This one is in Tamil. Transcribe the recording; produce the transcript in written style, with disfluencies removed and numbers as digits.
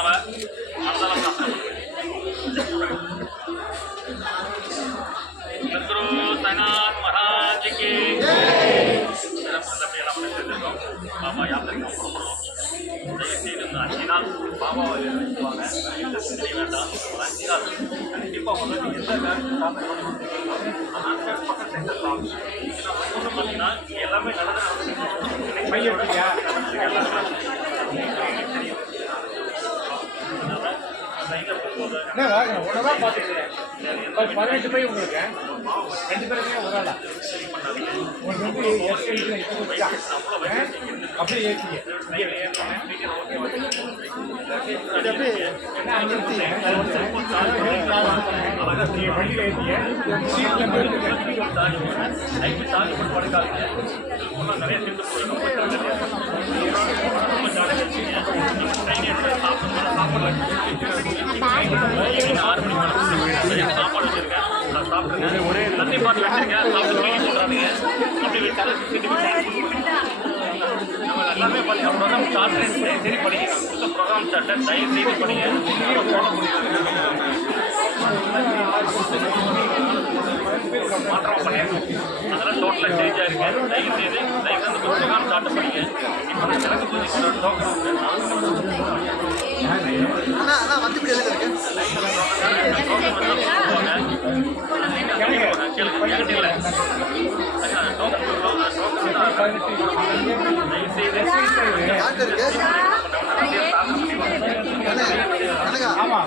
அம்மாவை மனதால பிரார்த்தனை சத்குரு சாய்நாத் மகாராஜுக்கு பாபா யாத்திரைக்கு புறப்படுறோம். தயவுசெய்து இந்த 5 நாள் பாபாவை நினைச்சுவாங்க. எந்த சிந்தனை வேண்டாம். ஒரு 5 நாள் கண்டிப்பாக வந்து எந்த பக்கம் செஞ்சிடலாம். ஒன்று பார்த்தீங்கன்னா எல்லாமே நல்லது ஒன்னதான் பார்த்துக்கிறேன். 18 பை உங்களுக்கு 2 பேருமே ஒரு ஆளா உங்களுக்கு வந்து அப்படியே ஏற்றிங்க வண்டியில் ஏற்றிங்க சீட்டில் படுக்காதீங்க. நிறைய சேர்ந்து சாப்பாடு வச்சிருக்கேன், அதை சாப்பிடுங்க. தண்ணி பாட்டில் வச்சிருக்கேன், சாப்பிட்டு சொல்றாங்க. அப்படி வச்சாலும் எல்லாமே பண்ணி ப்ரோக்ராம் சார்ட் சரி படிங்க. கொடுத்த ப்ரோக்ராம் சார்ட்டை தயவு செய்து படிங்க. மாற்றம் பண்ணியிருக்கோம். அதெல்லாம் டோட்டலாக சேஞ்சாக இருக்கு. தயவு செய்து அந்த ப்ரோக்ராம் சார்ட்டை படிங்க. இப்போ நான் எனக்கு கொஞ்சம் டோக்கன் ஆமா